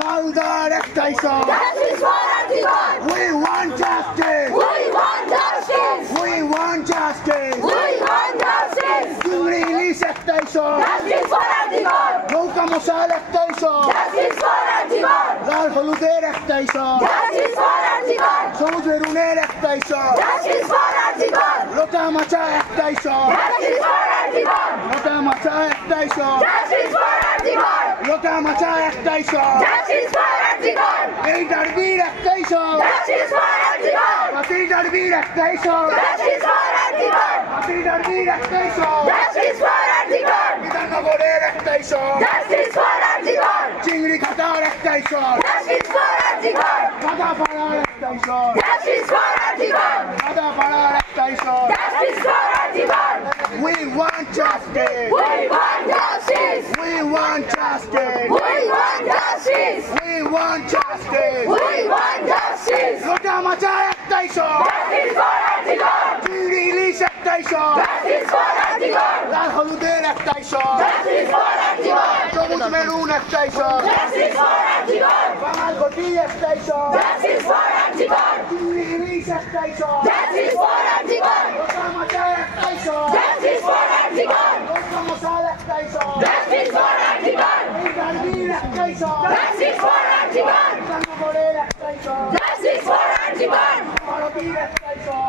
মালদার একটাই সব। We want justice. We want justice. চিংড়ি ইলিশ একটাই সব। নৌকা মশাল একটাই সব। লাল হলুদের একটাই সব। সবুজ বেরুনের একটাই সব। লোটা মাছা একটাই সব। লোটা মাছা একটাই সব। লোটা মাছা একটাই সব। এই ডারবির একটাই সব। পাতি ডারবির একটাই সব। পাতি ডারবির একটাই সব। বিধাননগরের একটাই সব। চিংড়ি খাটার একটাই সব। সাদা পাড়ার একটাই সব। সাদা পাড়ার একটাই সব। We want justice. We want justice. We want justice. We want justice. লোটা মাছা একটাই সব। চিংড়ি ইলিশ একটাই সব। লাল হলুদের একটাই সব। সবুজ মেরুন একটাই সব। বাঙাল ঘটি একটাই সব। চিংড়ি ইলিশ একটাই সব। লোটা মাছা একটাই সব। লোটা মশাল একটাই সব। এই ডারবির একটাই সব। বিধাননগরের একটাই সব। ভারতীর একটাই সব।